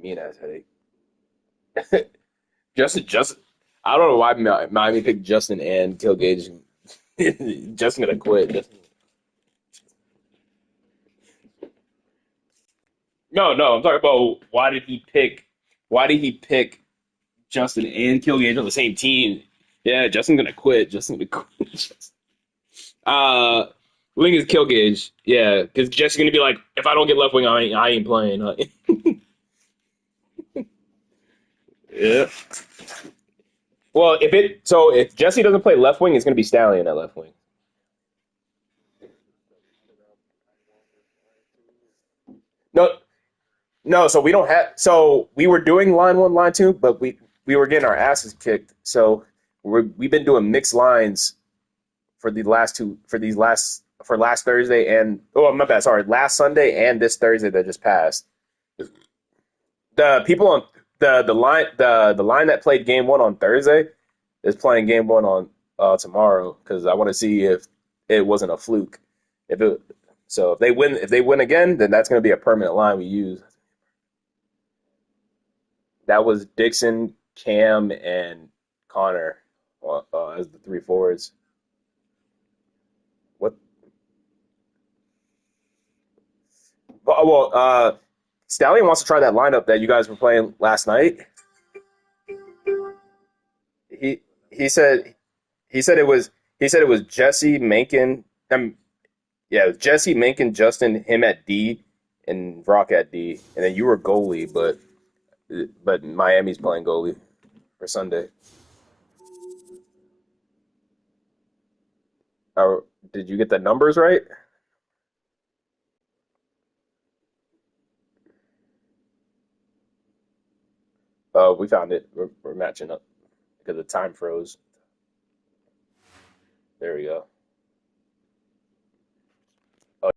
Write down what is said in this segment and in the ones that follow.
Me and ass headache. Justin. I don't know why Miami picked Justin and Kill Gage. Justin gonna quit. No. I'm talking about why did he pick Justin and Kill Gage on the same team? Yeah, Justin's gonna quit. Justin gonna quit. Uh, Wing is Kill Gage. Yeah, because Jesse's gonna be like, if I don't get left wing, I ain't playing. Yeah. Well, if Jesse doesn't play left wing, it's gonna be Stallion at left wing. No, no. So we don't have. So we were doing line one, line two, but we were getting our asses kicked. So we've been doing mixed lines for the last two for last Thursday and my bad, sorry, last Sunday and this Thursday that just passed. The people on the line that played game one on Thursday is playing game one on tomorrow because I want to see if it wasn't a fluke. If it so if they win again, then that's going to be a permanent line we use. That was Dixon, Cam, and Connor as the three forwards. What? Stallion wants to try that lineup that you guys were playing last night. He he said he said it was Jesse Mankin. Yeah, it was Jesse Mankin, Justin, him at D, and Rock at D, and then you were goalie, but Miami's playing goalie for Sunday. Or did you get the numbers right? Oh, we found it. We're matching up because the time froze. There we go. Oh,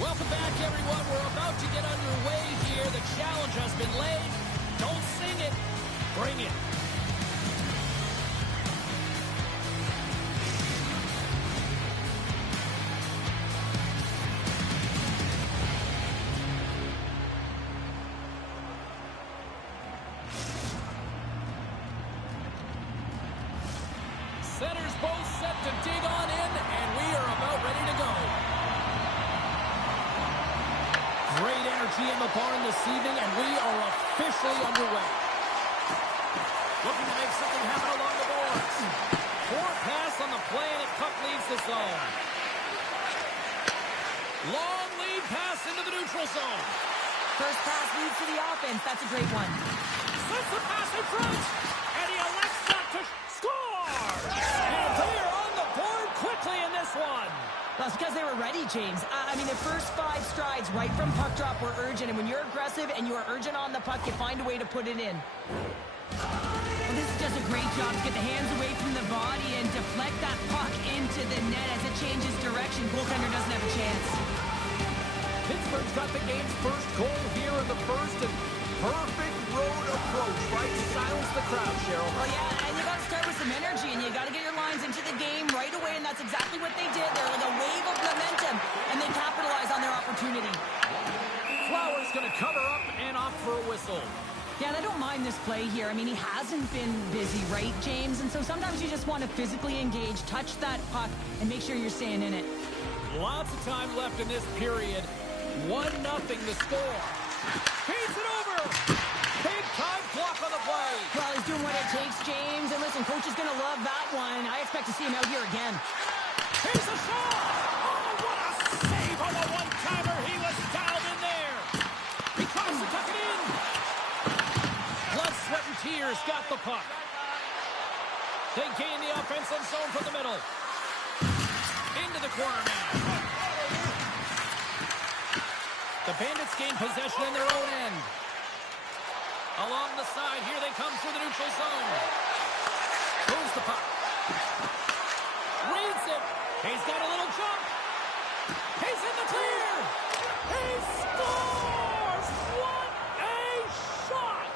Welcome back, everyone. We're about to get underway here. The challenge has been laid. Don't sing it. Bring it. Centers both set to dig on in, and we are about ready to go. Great energy in the barn this evening, and we are officially underway. Looking to make something happen along the boards. Poor pass on the play, and it puck leaves the zone. Long lead pass into the neutral zone. First pass leads to the offense. That's a great one. Slips the pass in front, and he elects not to score. And they are on the board quickly in this one. That's because they were ready, James. I mean, the first 5 strides right from puck drop were urgent, and when you're aggressive and you are urgent on the puck, you find a way to put it in. Well, this does a great job to get the hands away from the body and deflect that puck into the net as it changes direction. Goaltender doesn't have a chance. Pittsburgh's got the game's first goal here in the first, and perfect road approach, right? Silence the crowd, Cheryl. Well, yeah, and you got to start with some energy, and you got to get your lines into the game right away, and that's exactly what they did. They're like a wave of momentum, and they capitalize on their opportunity. Flowers going to cover up and off for a whistle. Yeah, and I don't mind this play here. I mean, he hasn't been busy, right, James? And so sometimes you just want to physically engage, touch that puck, and make sure you're staying in it. Lots of time left in this period. 1-0 the score. Feeds it over. Big time block on the play. Well, he's doing what it takes, James. And listen, coach is going to love that one. I expect to see him out here again. Here's a shot. Oh, what a save on the one-timer. He was dialed in there. He tries to tuck it in. Tears got the puck. They gain the offensive zone from the middle. Into the corner now. The Bandits gain possession in their own end. Along the side, here they come through the neutral zone. Moves the puck. Reads it. He's got a little jump. He's in the clear. He scores! What a shot!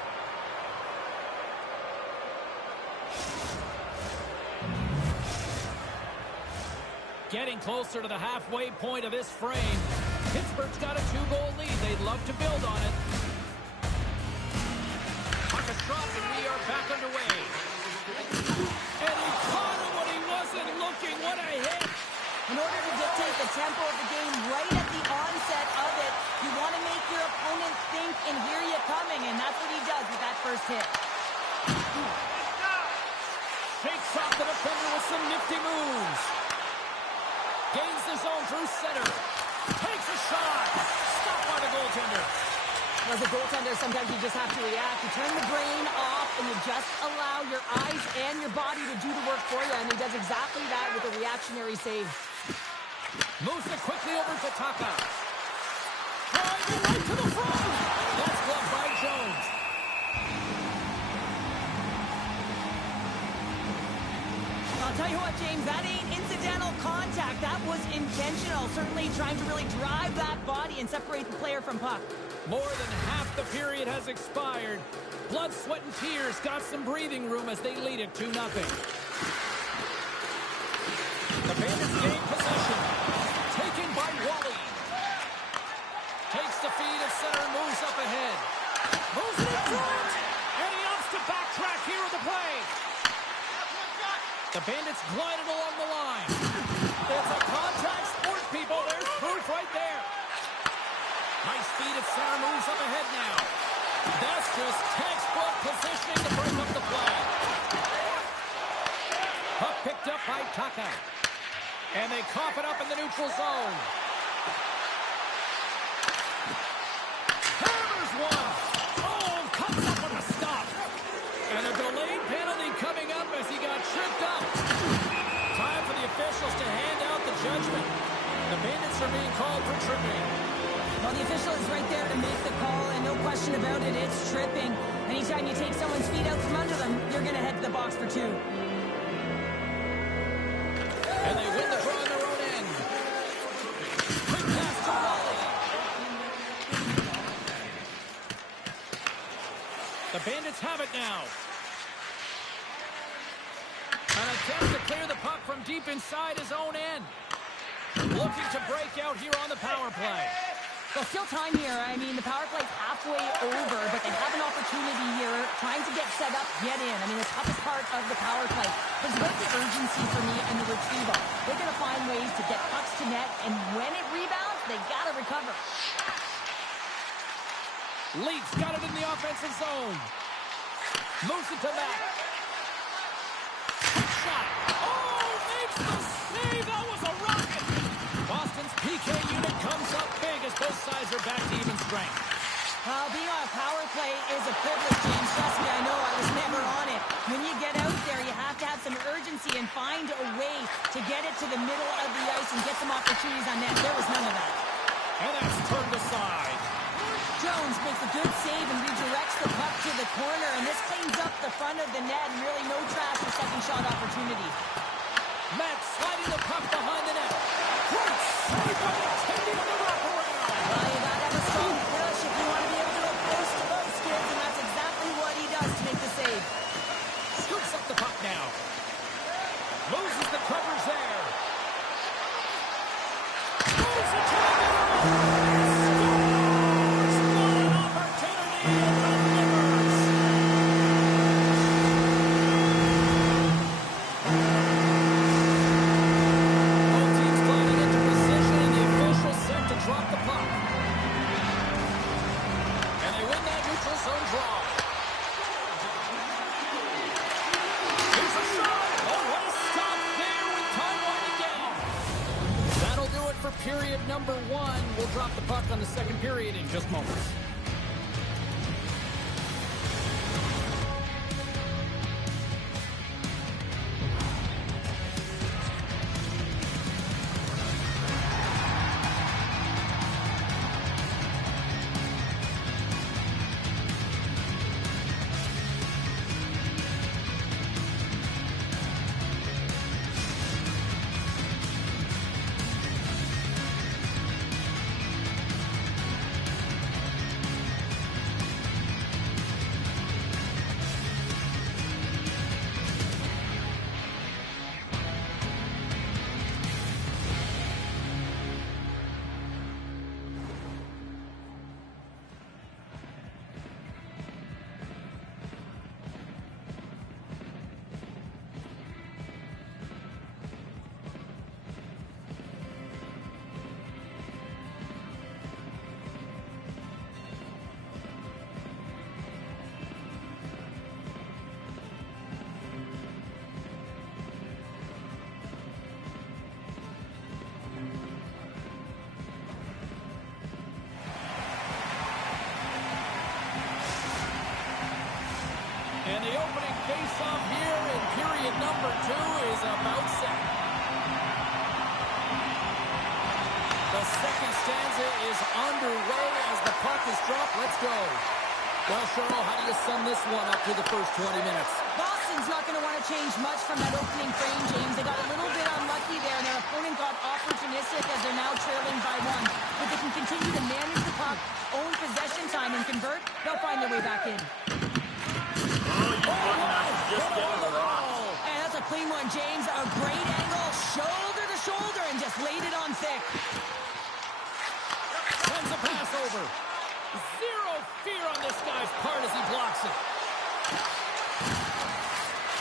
Getting closer to the halfway point of this frame. Pittsburgh's got a 2-goal lead. They'd love to build on it. Puck is dropped and we are back underway. And he caught him when he wasn't looking. What a hit! In order to dictate the tempo of the game right at the onset of it, you want to make your opponent think and hear you coming, and that's what he does with that first hit. Shakes off the defender with some nifty moves. Gains the zone through center. Takes a shot. Stopped by the goaltender. As a goaltender, sometimes you just have to react. You turn the brain off, and you just allow your eyes and your body to do the work for you, and he does exactly that with a reactionary save. Moves it quickly over to Taka. Driving right to the front. That's blocked by Jones. I'll tell you what, James, that ain't incidental contact. That was intentional. Certainly trying to really drive that body and separate the player from puck. More than half the period has expired. Blood, sweat, and tears got some breathing room as they lead it 2-0. The Bandits gain possession. Taken by Wally. Takes the feed at center, moves up ahead. Moves it in front. And he opts to backtrack here with the play. The Bandits glided along the line. It's a contact sport, people. There's proof right there. Nice feed at center, moves up ahead now. That's just textbook positioning to break up the play. Puck picked up by Taka. And they cough it up in the neutral zone. Hammers one. Oh, comes up with a stop. And a delayed penalty coming up as he got tripped up. Time for the officials to hand out the judgment. The Bandits are being called for tripping. Well, the official is right there to make the call, and no question about it, it's tripping. Anytime you take someone's feet out from under them, you're going to head to the box for 2. And they win the draw on their own end. Quick pass to Wally. The Bandits have it now. An attempt to clear the puck from deep inside his own end. Looking to break out here on the power play. Well, still time here. I mean, the power play's halfway over, but they have an opportunity here trying to get set up, get in. I mean, the toughest part of the power play is about the urgency for me and the retrieval. They're going to find ways to get pucks to net, and when it rebounds, they got to recover. Leafs got it in the offensive zone. Moves it to Matt. Quick shot. Oh, makes the save. That was a rocket. Boston's PK unit comes up big as both sides are back to even strength. Being on a power play is a privilege, James. Trust me, I know. I was never on it. When you get out there, you have to have some urgency and find a way to get it to the middle of the ice and get some opportunities on net. There was none of that. And that's turned aside. Jones makes a good save and redirects the puck to the corner, and this cleans up the front of the net, and really no trash for second shot opportunity. Matt sliding the puck behind the net. Great save by the Canadian on the wraparound. Well, you gotta have a strong push if you want to be able to approach to those kids, and that's exactly what he does to make the save. Scoops up the puck now. Loses the coverage there. Moves it to the middle. Period number 1. We'll drop the puck on the second period in just moments. face-off here, and period number 2 is about set. The second stanza is underway as the puck is dropped. Let's go. Well, Cheryl, how do you sum this one up through the first 20 minutes? Boston's not going to want to change much from that opening frame, James. They got a little bit unlucky there, and their opponent got opportunistic as they're now trailing by 1. If they can continue to manage the puck, own possession time, and convert, they'll find their way back in. And that's a clean one, James. A great angle, shoulder to shoulder, and just laid it on thick. Sends a pass over. Zero fear on this guy's part as he blocks it.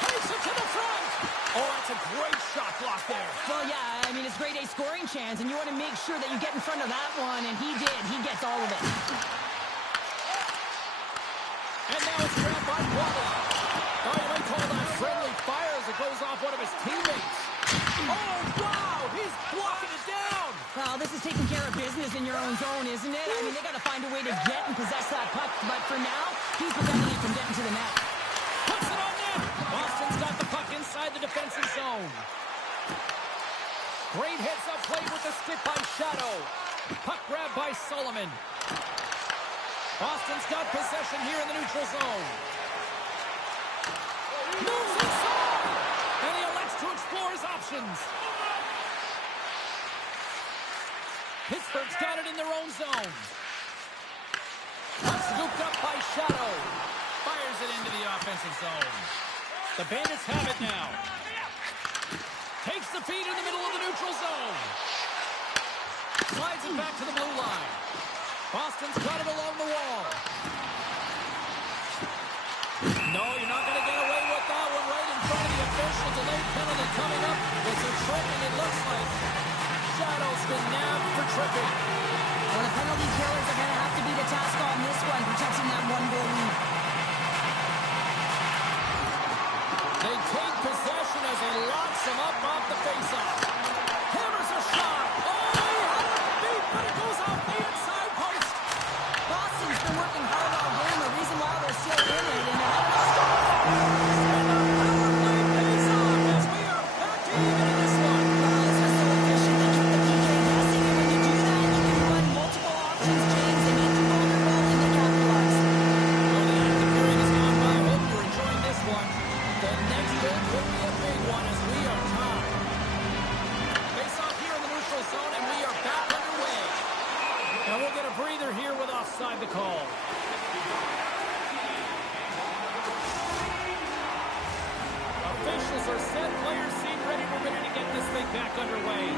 Takes it to the front. Oh, that's a great shot block there. Well, yeah, I mean, it's grade A scoring chance, and you want to make sure that you get in front of that one, and he did. He gets all of it. And now it's grabbed by Waddle. Oh, you might call that friendly fire as it goes off one of his teammates. Oh, wow, he's blocking it down. Well, this is taking care of business in your own zone, isn't it? I mean, they got to find a way to get and possess that puck, but for now, he's preventing it from getting to the net. Puts it on net. Boston's got the puck inside the defensive zone. Great heads-up play with the stick by Shadow. Puck grab by Solomon. Boston's got possession here in the neutral zone. Moves inside, and he elects to explore his options. Pittsburgh's got it in their own zone. Scooped up by Shadow. Fires it into the offensive zone. The Bandits have it now. Takes the feed in the middle of the neutral zone. Slides it back to the blue line. Boston's got it along the wall. No, you're not going to get away with that one right in front of the official. Delayed penalty coming up. It's a trick, and it looks like Shadow's been nabbed for tripping. Well, the penalty killers are going to have to be the task on this one, protecting that 1-goal lead. They take possession as he locks him up off the faceoff. Hammers a shot. Oh, he had it beat, but it goes off the inside post. Boston's been working hard all game. The reason why they're still in it, and they're having a As we are back to even in this one. this was so efficient. They kept the PK guessing, and when you do that, you can run multiple options, James. They make you vulnerable, and they capitalize. Well, the active period has gone by. I hope you're enjoying this one. The next goal could be a big one as we are tied. Face off here in the neutral zone, and we are back underway. Now we'll get a breather here with offside the call. Officials are set. Players seem ready. We're ready to get this thing back underway.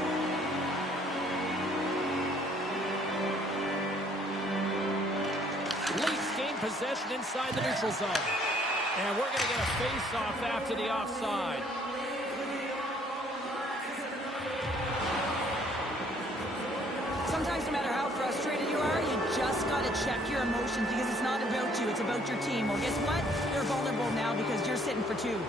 Leafs gain possession inside the neutral zone. And we're going to get a face-off after the offside. Sometimes, no matter how frustrated you are, you just got to check your emotions because it's not about you. It's about your team. Well, guess what? You're vulnerable now because you're sitting for 2.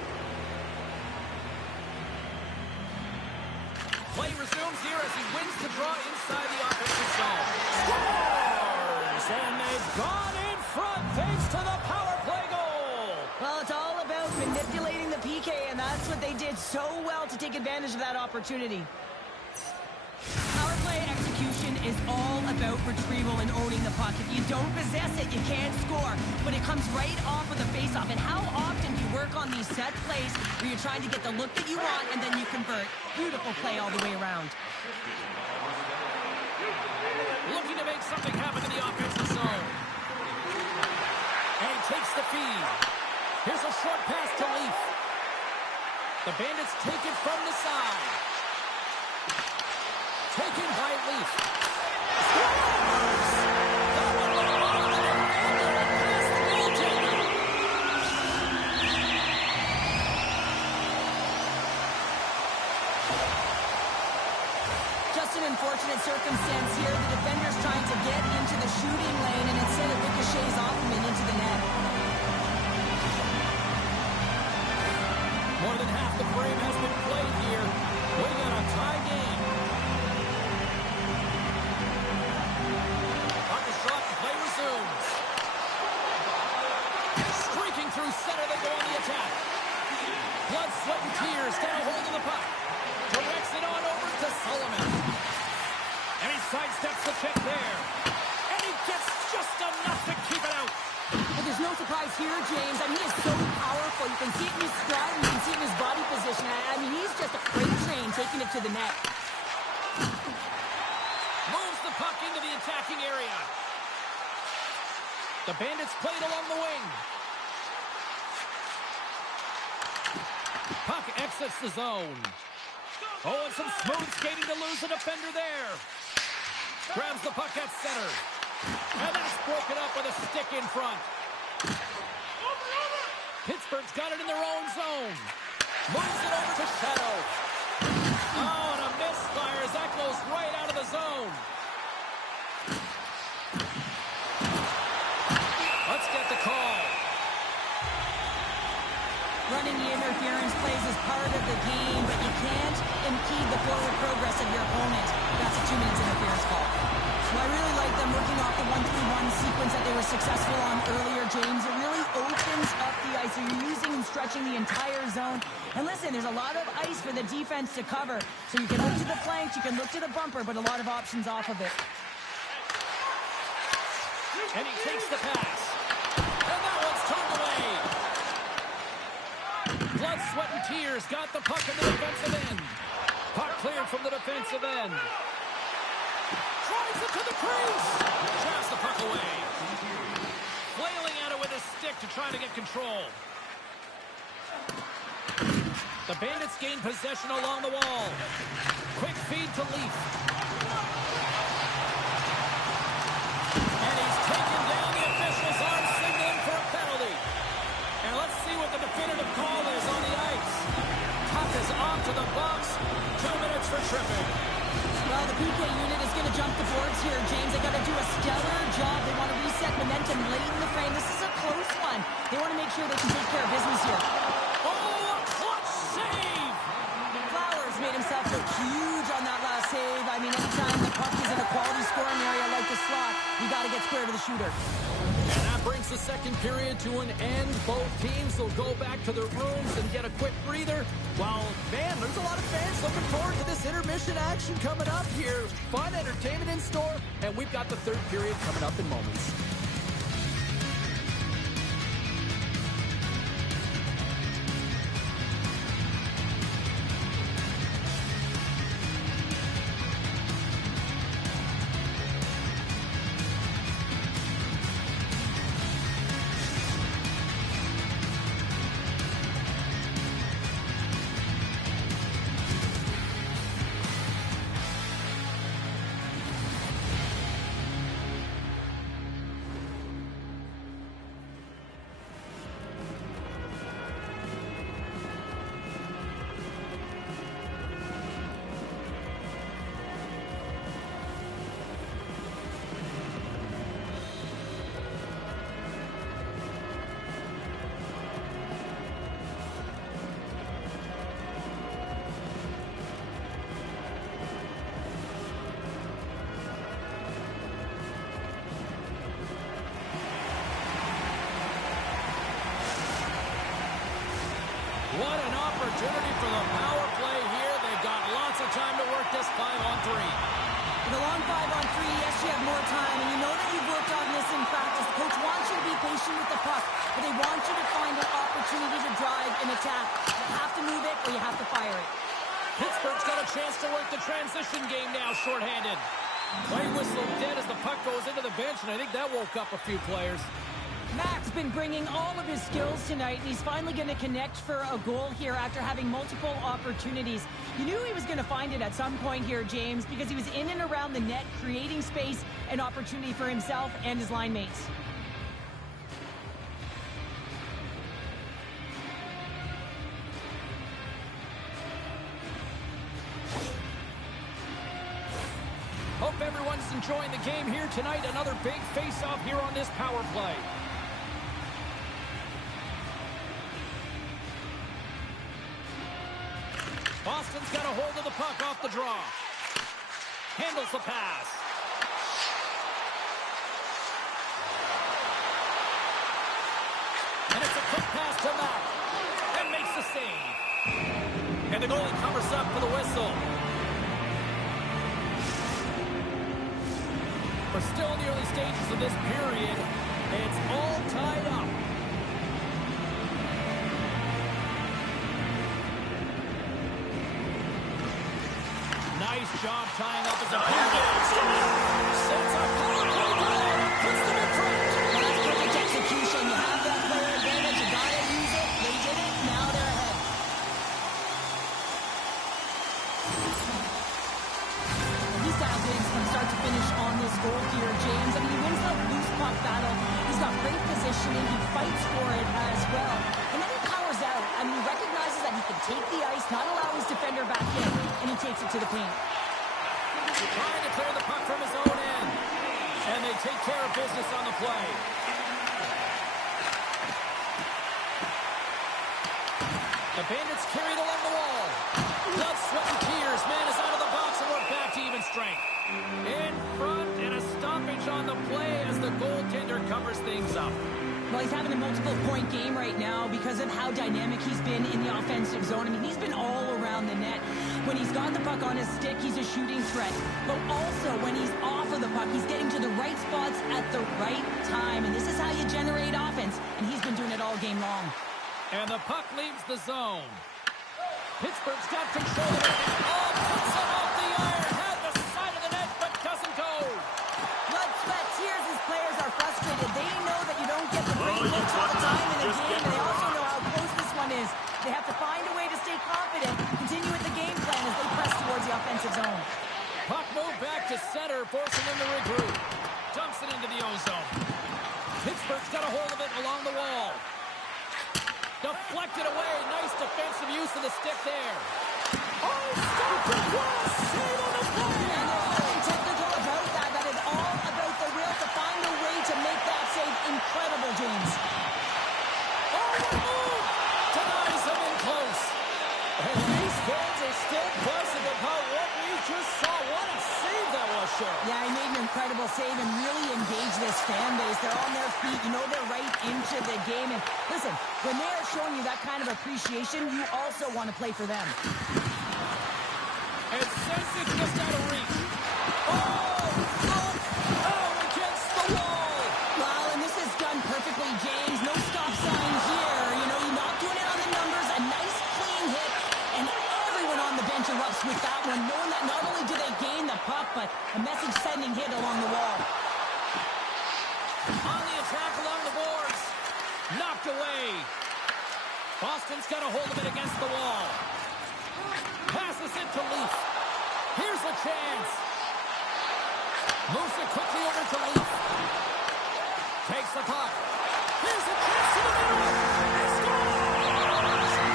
Play resumes here as he wins the draw inside the offensive zone. Scores! And they've gone in front thanks to the power play goal. Well, it's all about manipulating the PK, and that's what they did so well to take advantage of that opportunity. Power play execution is all about retrieval and owning the puck. If you don't possess it, you can't score. But it comes right off of the faceoff. And how often do you work on these set plays where you're trying to get the look that you want and then you convert? Beautiful play all the way around. Looking to make something happen in the offensive zone. And he takes the feed. Here's a short pass to Leaf. The Bandits take it from the side. Taken by Leaf. Scores! That one went on and it landed past the goaltender. Just an unfortunate circumstance here. The defender's trying to get into the shooting lane, and instead it ricochets off him and into the net. More than half the frame has been played here. We got a tie game. On the shot, the play resumes. Streaking through center, they go on the attack. Blood, sweat, and tears. Get a hold of the puck. Directs it on over to Sullivan. And he sidesteps the check there. And he gets just enough to keep it out. Well, there's no surprise here, James. I mean, he is so powerful. You can see it in his stride, and you can see it in his body position. I mean, he's just a freight train taking it to the net. Moves the puck into the attacking area. The Bandits played along the wing. Puck exits the zone. Oh, and some smooth skating to lose a defender there. Grabs the puck at center. And that's broken up with a stick in front. Pittsburgh's got it in their own zone. Moves it over to Shadow. Oh, and a misfire as that goes right out of the zone. Let's get the call. Running the interference plays is part of the game, but you can't impede the forward progress of your opponent. That's a 2 minutes interference call. So I really like them working off the 1-3-1 sequence that they were successful on earlier, James. It really opens up the ice. So you're using and stretching the entire zone. And listen, there's a lot of ice for the defense to cover. So you can look to the flanks, you can look to the bumper, but a lot of options off of it. And he takes the pass. And that one's turned away. Blood, sweat, and tears got the puck in the defensive end. Puck cleared from the defensive end. Drives it to the crease. Traps the puck away. Flailing at it with his stick to try to get control. The Bandits gain possession along the wall. Quick feed to Leaf. And he's taken down. The officials are signaling for a penalty. And let's see what the definitive call is on the ice. Puck is off to the Bucks. 2 minutes for tripping. Well, the PK unit is going to jump the boards here, James. They got to do a stellar job. They want to reset momentum late in the frame. This is a close one. They want to make sure they can take care of business here. Oh, a clutch save! Flowers made himself look huge on that last save. I mean, anytime the puck is in a quality scoring area like the slot, you got to get square to the shooter. And that brings the second period to an end. Both teams will go back to their rooms and get a quick breather. While, man, there's a lot of fans looking forward to this intermission action coming up here. Fun entertainment in store, and we've got the third period coming up in moments. What an opportunity for the power play here. They've got lots of time to work this 5-on-3. With a long 5-on-3, yes, you have more time, and you know that you've worked on this in practice. The coach wants you to be patient with the puck, but they want you to find an opportunity to drive and attack. You have to move it, or you have to fire it. Pittsburgh's got a chance to work the transition game now shorthanded. White whistle dead as the puck goes into the bench, and I think that woke up a few players. Mac's been bringing all of his skills tonight, and he's finally going to connect for a goal here after having multiple opportunities. You knew he was going to find it at some point here, James, because he was in and around the net, creating space and opportunity for himself and his line mates. Hope everyone's enjoying the game here tonight. Another big face-off here on this power play. Boston's got a hold of the puck off the draw. Handles the pass. And it's a quick pass to Mac. And makes the save. And the goalie covers up for the whistle. We're still in the early stages of this period. It's all tied up. Nice job tying up as a sets up power play goal. Puts them in front. Well, that's perfect execution. You have that player advantage. You got to use it. They did it. Now they're ahead. He's dialed in from start to finish on this goal here, James. I mean, he wins that loose puck battle. He's got great positioning. He fights for it as well. And then he powers out. I mean, he recognizes that he can take the ice, not allow his defender back in, and he takes it to the paint. Trying to clear the puck from his own end. And they take care of business on the play. The Bandits carried along the wall. Blood, sweat, and tears. Man is out of the box, and we're back to even strength. In front, and a stoppage on the play as the goaltender covers things up. Well, he's having a multiple-point game right now because of how dynamic he's been in the offensive zone. I mean, he's been all around the net. When he's got the puck on his stick, he's a shooting threat. But also, when he's off of the puck, he's getting to the right spots at the right time. And this is how you generate offense. And he's been doing it all game long. And the puck leaves the zone. Pittsburgh's got control of it. Oh, puts it off the iron. Had the side of the net, but doesn't go. Blood, sweat, tears. His players are frustrated. They know that you don't get the great looks all the time in a game. And they also know how close this one is. They have to find a way to stay confident, continue with the game plan as they press towards the offensive zone. Puck moved back to center, forcing them to regroup. Dumps it into the ozone. Pittsburgh's got a hold of it along the wall. Deflected away. Nice defensive use of the stick there. Oh, stop the cross. Save on the play. And there's nothing technical about that. That is all about the will to find a way to make that save incredible, James. Oh, what a move! Denies him in close. And these fans are still buzzing about what we just saw. What a save that was, Cheryl. Yeah, he made an incredible save and really engaged this fan base. They're on their feet. You know they're right into the game. And listen, when they are showing you that kind of appreciation, you also want to play for them. And since it's just out of reach. Oh, against the wall. Wow, and this is done perfectly, James. No stop sign here. You know, you're not doing it on the numbers. A nice, clean hit. And everyone on the bench erupts with that one, knowing that not only do they gain the puck, but a message-sending hit along the wall. On the attack along the boards. Knocked away. Boston's got a hold of it against the wall. Passes it to Leaf. Here's a chance. Moves it quickly over to Leaf. Takes the puck. Here's a chance to the middle. He scores!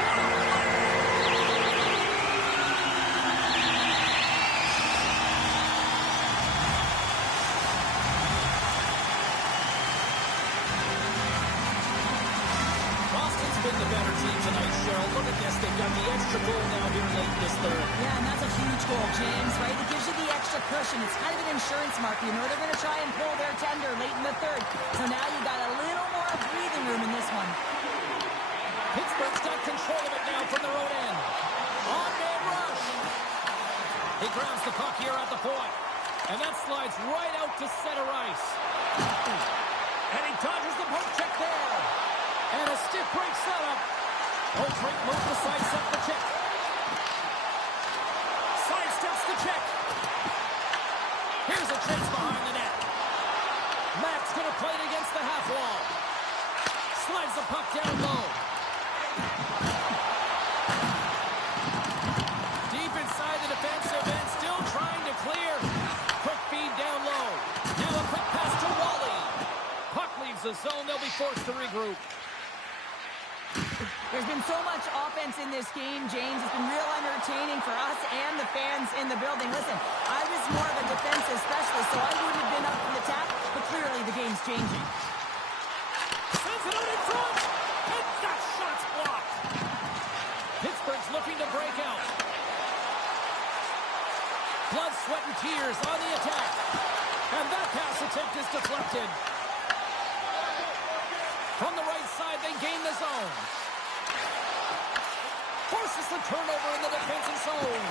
Boston's been the better team tonight, Cheryl. Look at this. They've got the extra goal now here late in this third. Yeah, and that's a huge goal, James, right? It gives you the extra cushion. It's kind of an insurance marker. You know they're going to try and pull their tender late in the third. So now you got a little more breathing room in this one. Pittsburgh's got control of it now from their own end. On-man rush. He grabs the puck here at the point. And that slides right out to center ice. And he dodges the poke check there. And a stiff break setup. Oakrink moves to sidestep the check. Sidesteps the check. Here's a chance behind the net. Matt's going to play it against the half wall. Slides the puck down low. Deep inside the defensive end, still trying to clear. Quick feed down low. Now a quick pass to Wally. Puck leaves the zone. They'll be forced to regroup. There's been so much offense in this game, James. It's been real entertaining for us and the fans in the building. Listen, I was more of a defensive specialist, so I wouldn't have been up from the tap, but clearly the game's changing. Sends it out in front. And that shot's blocked. Pittsburgh's looking to break out. Blood, sweat, and tears on the attack. And that pass attempt is deflected. From the right side, they gain the zone. Forces the turnover in the defensive zone.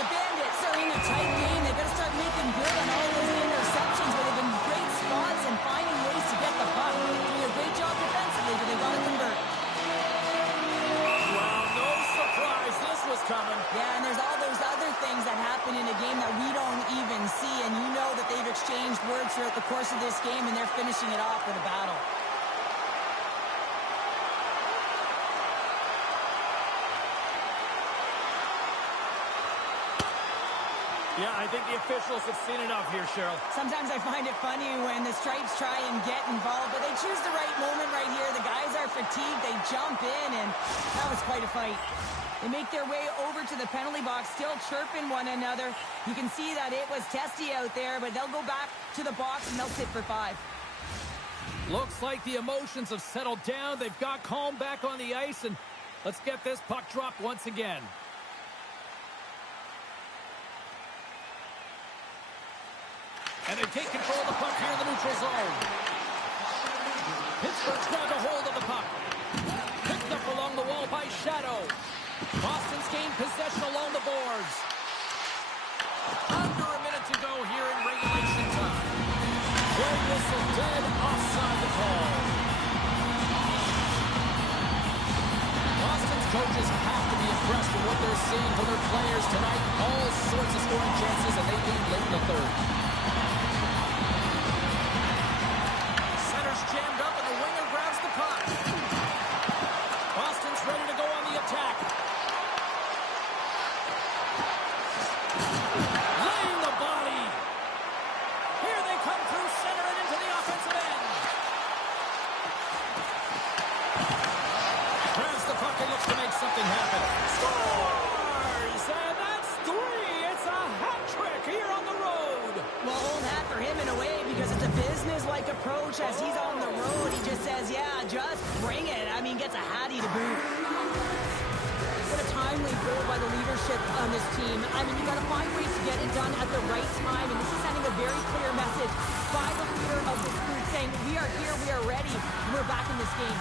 The Bandits are in a tight game. They've got to start making good on all those interceptions, but they've been in great spots and finding ways to get the puck. Doing a great job defensively, but they've got to convert. Well, no surprise this was coming. Yeah, and there's all those other things that happen in a game that we don't even see, and you know that they've exchanged words throughout the course of this game, and they're finishing it off with a battle. Yeah, I think the officials have seen enough here, Cheryl. Sometimes I find it funny when the Stripes try and get involved, but they choose the right moment right here. The guys are fatigued, they jump in, and that was quite a fight. They make their way over to the penalty box, still chirping one another. You can see that it was testy out there, but they'll go back to the box and they'll sit for 5. Looks like the emotions have settled down. They've got calm back on the ice, and let's get this puck dropped once again. And they take control of the puck here in the neutral zone. Pittsburgh's grabbed a hold of the puck. Picked up along the wall by Shadow. Boston's gained possession along the boards. Under a minute to go here in regulation time. Play whistle dead, offside the call. Boston's coaches have to be impressed with what they're seeing from their players tonight. All sorts of scoring chances, and they lead late in the third. Center's jammed up, and the winger grabs the puck. Boston's ready to go on the attack. Laying the body. Here they come through center and into the offensive end. Grabs the puck and looks to make something happen. Scores! And that's 3. It's a hat trick here on the road. Well, old hat for him in a way because it's a business-like approach as he's on the road. He just says, yeah, just bring it. I mean, gets a hattie to boot. What a timely goal by the leadership on this team. I mean, you got to find ways to get it done at the right time, and this is sending a very clear message by the leader of this group saying, we are here, we are ready, and we're back in this game.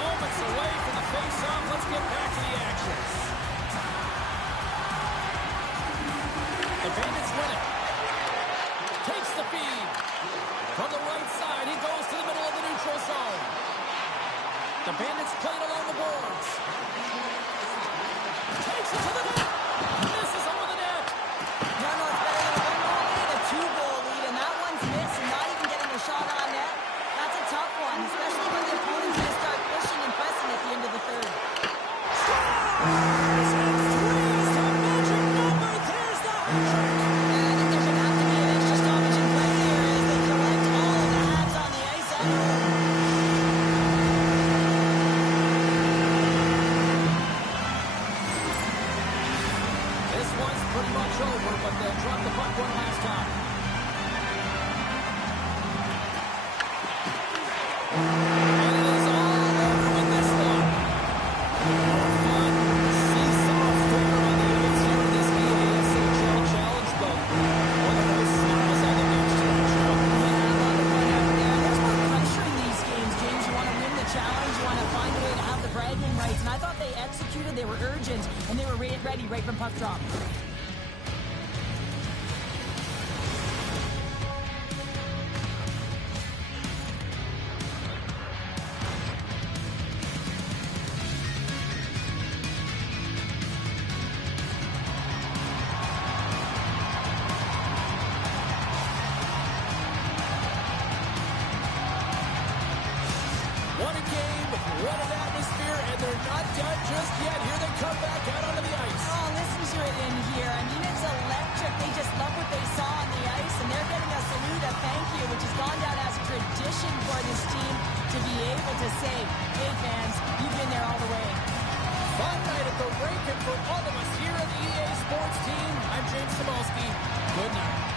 Moments away from the face-off. Let's get back to the action. The Bandits win it. Takes the feed. From the right side, he goes to the middle of the neutral zone. The Bandits play it along the boards. Takes it to the net. Misses over the net. No, it's better than a 1-goal lead, a 2-goal lead, and that one's missed and not even getting a shot on net. That's a tough one, especially when the opponent's going to start pushing and pressing at the end of the third. They were urgent, and they were ready right from puck drop. What a game, what an atmosphere, and they're not done just yet. Here they come back out onto the ice. Oh, listen to it in here. I mean, it's electric. They just love what they saw on the ice, and they're getting a salute, a thank you, which has gone down as tradition for this team to be able to say, hey, fans, you've been there all the way. Fun night at the rink, and for all of us here at the EA Sports team, I'm James Cebulski. Good night.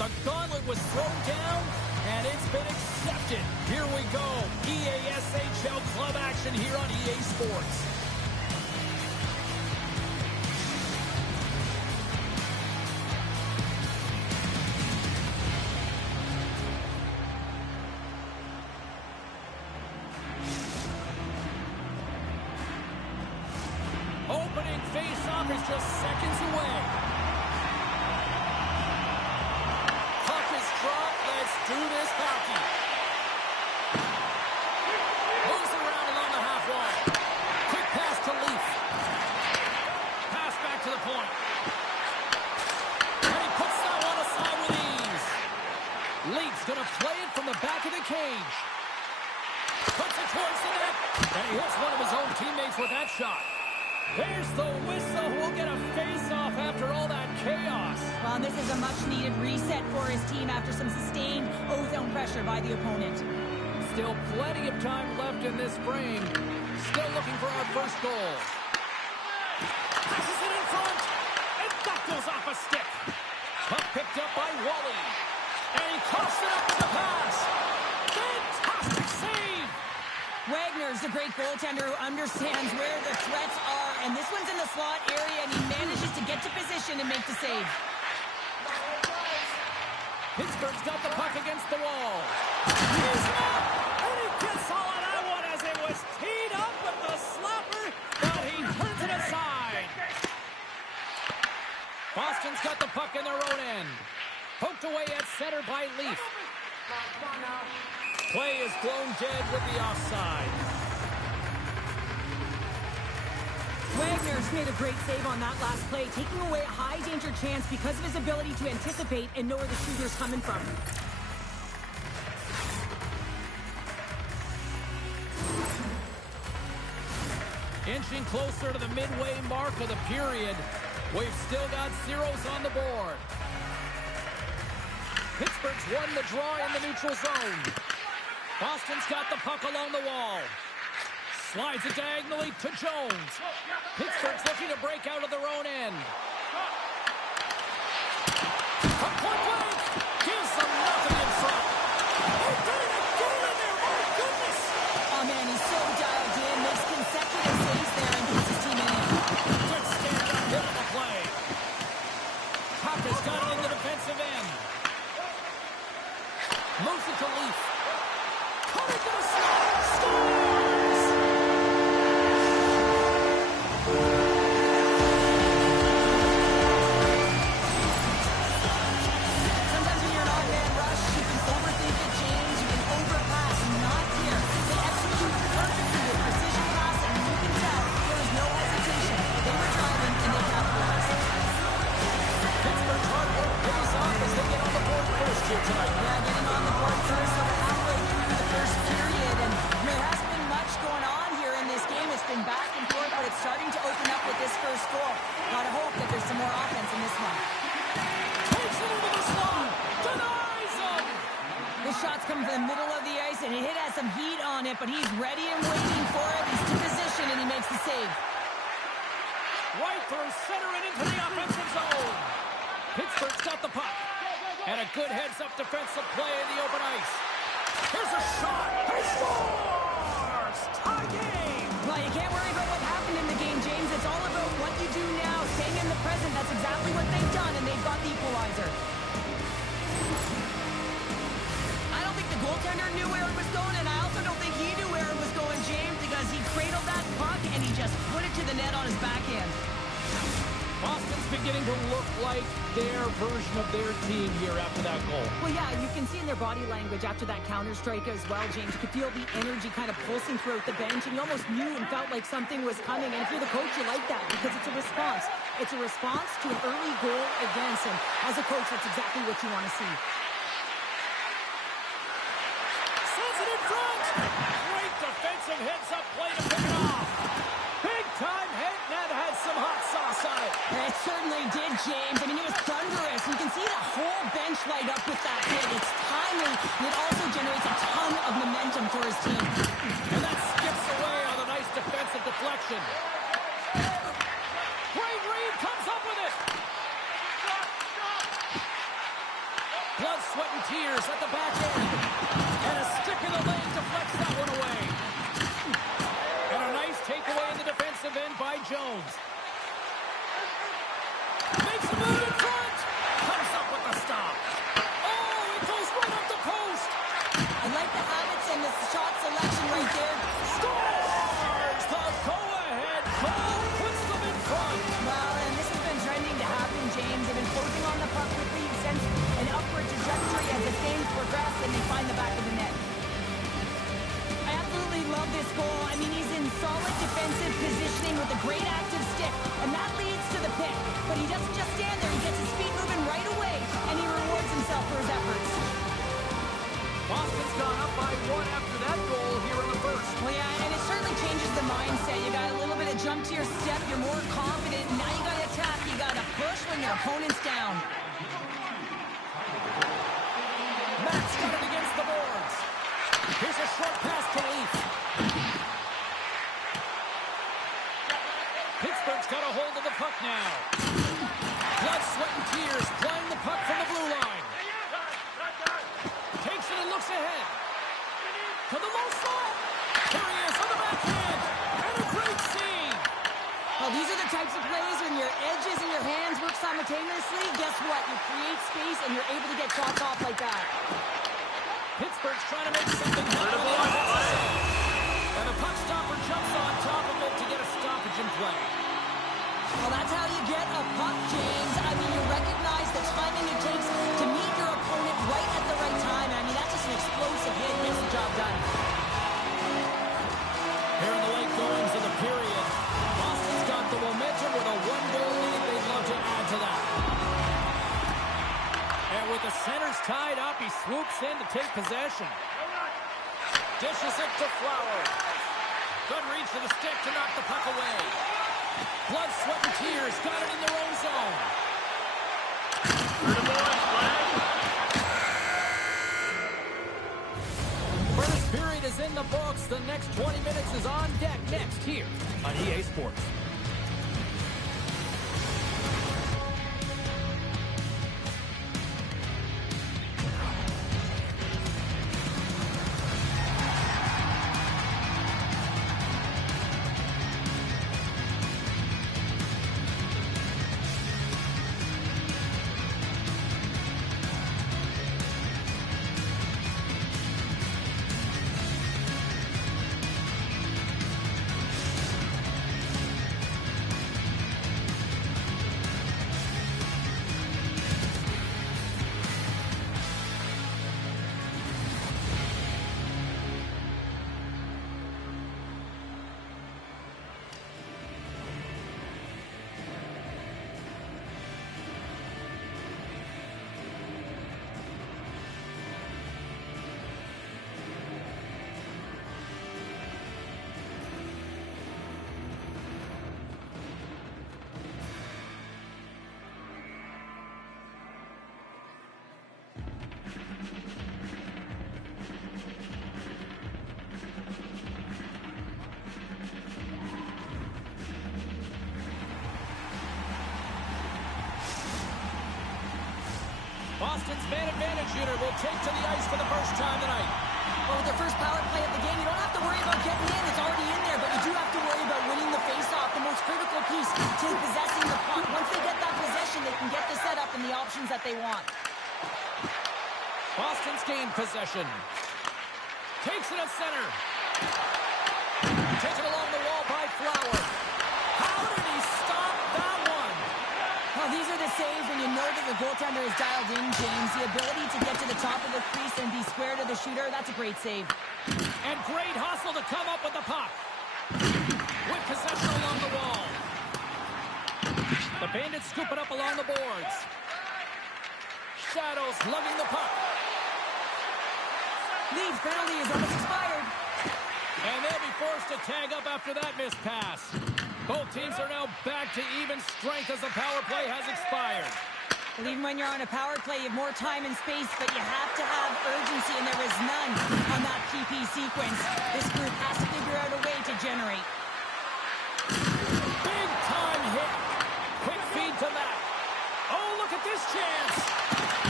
The gauntlet was thrown down, and it's been accepted. Here we go. EASHL club action here on EA Sports. Opening face-off is just seconds away. Let's do this hockey. Moves around along the half wall. Quick pass to Leaf. Pass back to the point. And he puts that one aside with ease. Leaf's going to play it from the back of the cage. Puts it towards the net. And he hits one of his own teammates with that shot. There's the whistle. We'll get a face-off after all that chaos. Well, this is a much-needed reset for his team after some sustained ozone pressure by the opponent. Still plenty of time left in this frame. Still looking for our first goal. Passes it in front. And that goes off a stick. Puck picked up by Wally. And he coughs it up with the pass. Fantastic save. Wagner's a great goaltender who understands where the threats are, and this one's in the slot area, and he manages to get to position and make the save. Pittsburgh's got the puck against the wall. He's up, and he gets all of that one as it was teed up with the slapper, but he turns it aside. Boston's got the puck in their own end. Poked away at center by Leaf. Play is blown dead with the offside. Wagner's made a great save on that last play, taking away a high-danger chance because of his ability to anticipate and know where the shooter's coming from. Inching closer to the midway mark of the period. We've still got zeros on the board. Pittsburgh's won the draw in the neutral zone. Boston's got the puck along the wall. Slides it diagonally to Jones. Pittsburgh's looking to break out of their own end. From point blank, gives them nothing in front. Oh, did it again in there, my goodness! Oh man, he's so dialed in, makes consecutive saves there and puts his team in. Good stand-up hit on the play. Puck has got it in the defensive end. Moves it to Leaf. Coming to the slot. Scores! Sometimes when you're an odd-man rush, you can overthink it, James. You can overpass. Not here. They execute perfectly with precision pass, and you can tell there was no hesitation. They were driving, and they capitalized. Pittsburgh's hard work pays off as they get on the board first here tonight. Yeah, getting on the board first, so we're halfway through the first period, and there hasn't been much going on here in this game. It's been back and forth, but it's starting to open up with this first goal. Gotta hope that there's some more offense in this one. Takes it into the slot. Denies him. The shot's coming from the middle of the ice, and it has some heat on it, but he's ready and waiting for it. He's to position, and he makes the save. Right through center and into the offensive zone. Pittsburgh's got the puck. And a good heads-up defensive play in the open ice. Here's a shot. He scores! Tie game! Well, you can't worry about what happened in the game, James. It's all about what you do now, staying in the present. That's exactly what they've done, and they've got the equalizer. I don't think the goaltender knew where it was going, and I also don't think he knew where it was going, James, because he cradled that his backhand. Boston's beginning to look like their version of their team here after that goal. Well, yeah, you can see in their body language after that counter strike as well, James. You could feel the energy kind of pulsing throughout the bench, and you almost knew and felt like something was coming. And if you're the coach, you like that because it's a response. It's a response to an early goal against, and as a coach, that's exactly what you want to see. Sends it in front. Great defensive heads-up play to pick it off. Big-time hit, and that had some hot sauce on it. It certainly did, James. I mean, it was thunderous. You can see the whole bench light up with that hit. It's timely, and it also generates a ton of momentum for his team. And that skips away on a nice defensive deflection. Great read, comes up with it. Blood, sweat, and tears at the back end. And a stick in the leg deflects that one away. And a nice takeaway in the defensive end by Jones. Makes a move in front. Comes up with the stop. Oh, it goes right up the post. I like the habits and the shot selection right there. Scores! The go-ahead goal puts them in front. Well, and this has been trending to happen, James. They've been closing on the puck quickly. You sense an upward trajectory as the games progress, and they find the back of the net. I absolutely love this goal. I mean, he's in solid defensive positioning with a great active stick, and that leads to the pick. But he doesn't just stand there. He gets his feet moving right away, and he rewards himself for his efforts. Boston's gone up by one after that goal here in the first. Well, yeah, and it certainly changes the mindset. You got a little bit of jump to your step. You're more confident. Now you got to attack. You got to push when your opponent's down. Matt's got it against the boards. Here's a short pass to Leaf. Pittsburgh's got a hold of the puck now. Blood, sweat, and tears playing the puck from the blue line. Takes it and looks ahead. To the low slot. There he is on the backhand. And a great scene. Well, these are the types of plays when your edges and your hands work simultaneously. Guess what? You create space and you're able to get shots off like that. Pittsburgh's trying to make something happen. And the puck stopper jumps on top of it to get a stoppage in play. Well, that's how you get a puck, James. I mean, you recognize the timing it takes to meet your opponent right at the right time. I mean, that's just an explosive hit. Gets the job done. Here in the late goings of the period, Boston's got the momentum with a one-goal lead. They'd love to add to that. And with the centers tied up, he swoops in to take possession. Dishes it to Flower. Good reach to the stick to knock the puck away. Blood, sweat, and tears got it in their own zone. First period is in the books. The next 20 minutes is on deck next here on EA Sports. Boston's man advantage unit will take to the ice for the first time tonight. Well, with their first power play of the game, you don't have to worry about getting in. It's already in there, but you do have to worry about winning the faceoff, the most critical piece to possessing the puck. Once they get that possession, they can get the setup and the options that they want. Boston's gained possession. Takes it at center. Taken along the wall by Flower. Howard, saves when you know that the goaltender is dialed in, James. The ability to get to the top of the crease and be square to the shooter, that's a great save. And great hustle to come up with the puck. With possession along the wall. The Bandits scoop it up along the boards. Shadows lugging the puck. Leeds penalty is almost expired. And they'll be forced to tag up after that missed pass. Both teams are now back to even strength as the power play has expired. Well, even when you're on a power play, you have more time and space, but you have to have urgency, and there is none on that PP sequence. This group has to figure out a way to generate. Big time hit. Quick feed to Matt. Oh, look at this chance.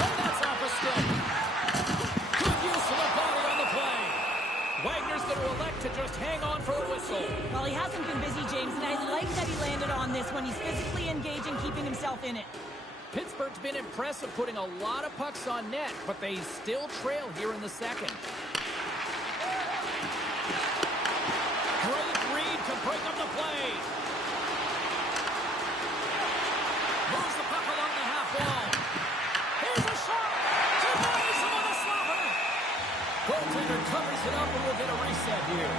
And that's off a stick. Good use of the body on the play. Wagner's going to elect to just hang on for a whistle. Well, he hasn't been busy, James, and I like that he landed on this one. He's physically engaging, keeping himself in it. Pittsburgh's been impressive putting a lot of pucks on net, but they still trail here in the second. Great read to break up the play. Moves the puck along the half wall. Here's a shot. Denies him on a slapper. Goaltender covers it up and we'll get a reset here.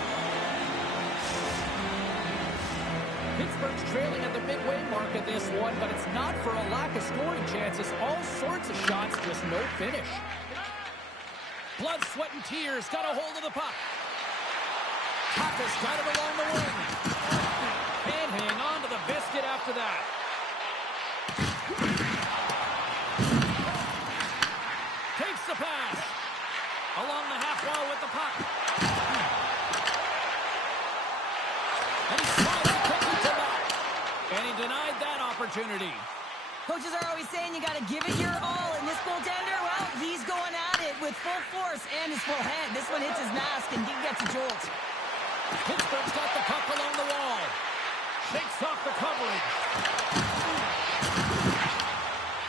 Pittsburgh's trailing at the midway mark of this one, but it's not for a lack of scoring chances. All sorts of shots, just no finish. Blood, sweat, and tears got a hold of the puck. Kaka's got it along the wing. Can't hang on to the biscuit after that. Takes the pass. Along the half wall with the puck. And he slides it quickly to Matt. And he denied that opportunity. Coaches are always saying you got to give it your all, and this goaltender, well, he's going at it with full force and his full head. This one hits his mask and he gets a jolt. Pittsburgh's got the puck along the wall. Shakes off the coverage.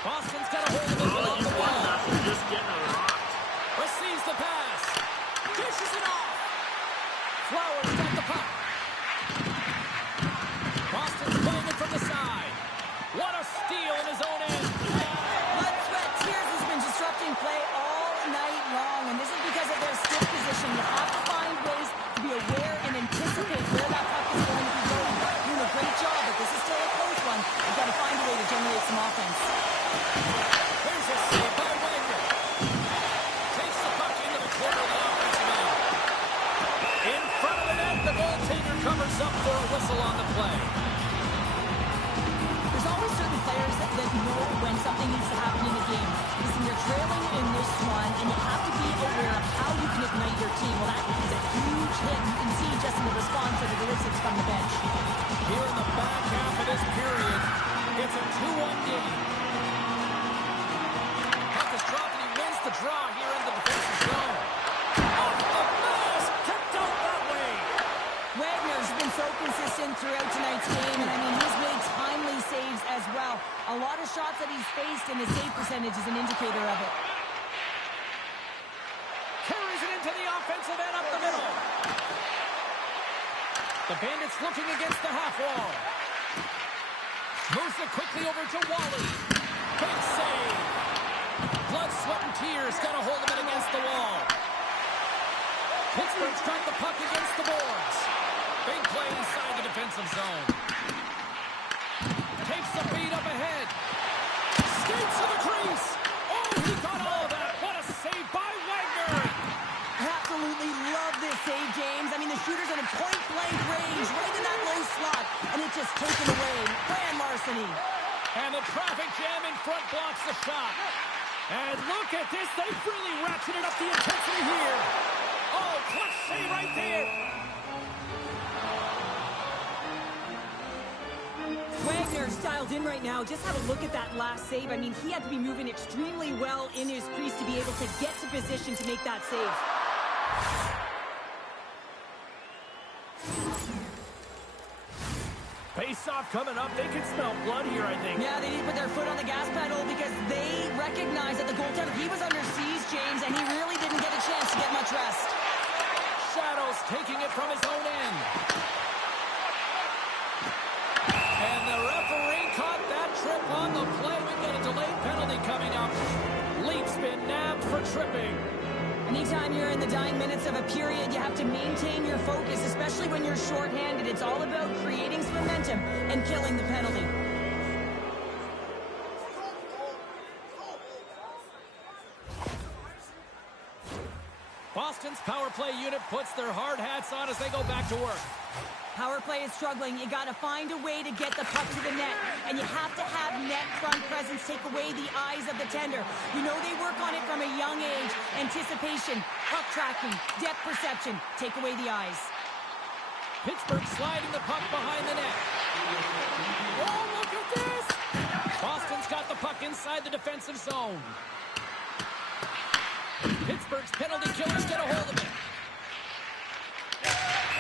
Boston's got a hold of it along the wall. Just getting a rock. Receives the pass. Dishes it off. Flowers got the puck. Boston's playing it from the side. What a steal in his own end. Blood, sweat, tears has been disrupting play all night long, and this is because of their stiff position. You have to find ways to be aware and anticipate where that puck is going to be going. You're doing a great job, but this is still a close one. You've got to find a way to generate some offense. Here's a save by Wagner. Takes the puck into the corner of the offensive end. In front of the net, the goaltender covers up for a whistle on the play. There's always certain players that know when something needs to happen in a game. Listen, you're trailing in this one, and you have to be aware of how you can ignite your team. Well, that is a huge hit. You can see just in the response that it elicits from the bench. Here in the back half of this period, it's a 2-1 game. Puck is dropped and he wins the draw here in the defensive zone. Off the pass, kicked out that way. Wagner's been so consistent throughout tonight's game, and I mean, he's made timely saves as well. A lot of shots that he's faced, and his save percentage is an indicator of it. Carries it into the offensive end up the middle. The Bandits looking against the half wall. Moves it quickly over to Wally. Big save. Blood, sweat, and tears got a hold of it against the wall. Pittsburgh's got the puck against the boards. Big play inside the defensive zone. Takes the feed up ahead. Skates to the crease. Oh, he got all that. What a save by Wagner. I absolutely love this save, James. I mean, the shooter's in a point-blank range, right in that low slot, and it's just taken away. Grand larceny. And the traffic jam in front blocks the shot. And look at this. They've really ratcheted up the intensity here. Oh, clutch save right there. Wagner's dialed in right now. Just have a look at that last save. I mean, he had to be moving extremely well in his crease to be able to get to position to make that save. Face-off coming up. They can smell blood here, I think. Yeah, they need to put their foot on the gas pedal because they recognize that the goaltender, he was under siege, James, and he really didn't get a chance to get much rest. Shadows taking it from his own end. And the referee caught that trip on the play. We get penalty coming up. Leaf's been nabbed for tripping. Anytime you're in the dying minutes of a period, you have to maintain your focus, especially when you're shorthanded. It's all about creating some momentum and killing the penalty. Boston's power play unit puts their hard hats on as they go back to work. Power play is struggling. You got to find a way to get the puck to the net. And you have to have net front presence take away the eyes of the tender. You know they work on it from a young age. Anticipation, puck tracking, depth perception. Take away the eyes. Pittsburgh sliding the puck behind the net. Oh, look at this! Boston's got the puck inside the defensive zone. Pittsburgh's penalty killers get a hold of it.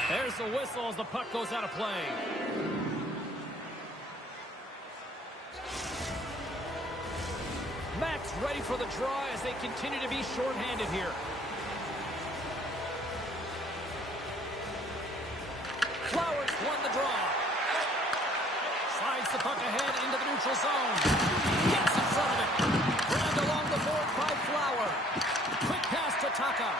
There's the whistle as the puck goes out of play. Max ready for the draw as they continue to be shorthanded here. Flowers won the draw. Slides the puck ahead into the neutral zone. Gets in front of it. Grabbed along the board by Flower. Quick pass to Taka.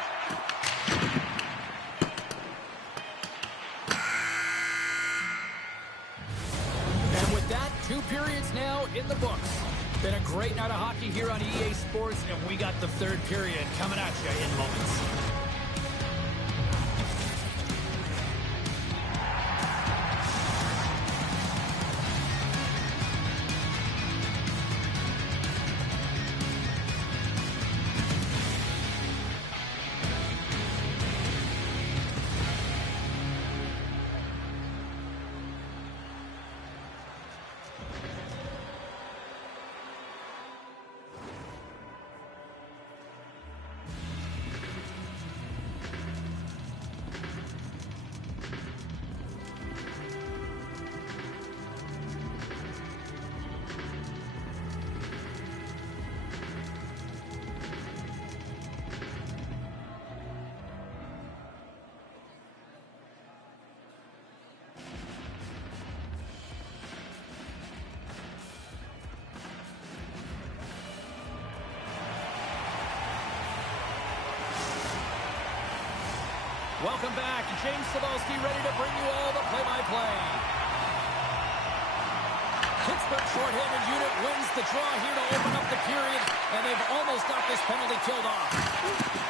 And with that, 2 periods now in the books. Been a great night of hockey here on EA Sports, and we got the 3rd period coming at you in moments. Welcome back. James Cebulski ready to bring you all the play-by-play. Pittsburgh shorthanded unit wins the draw here to open up the period, and they've almost got this penalty killed off.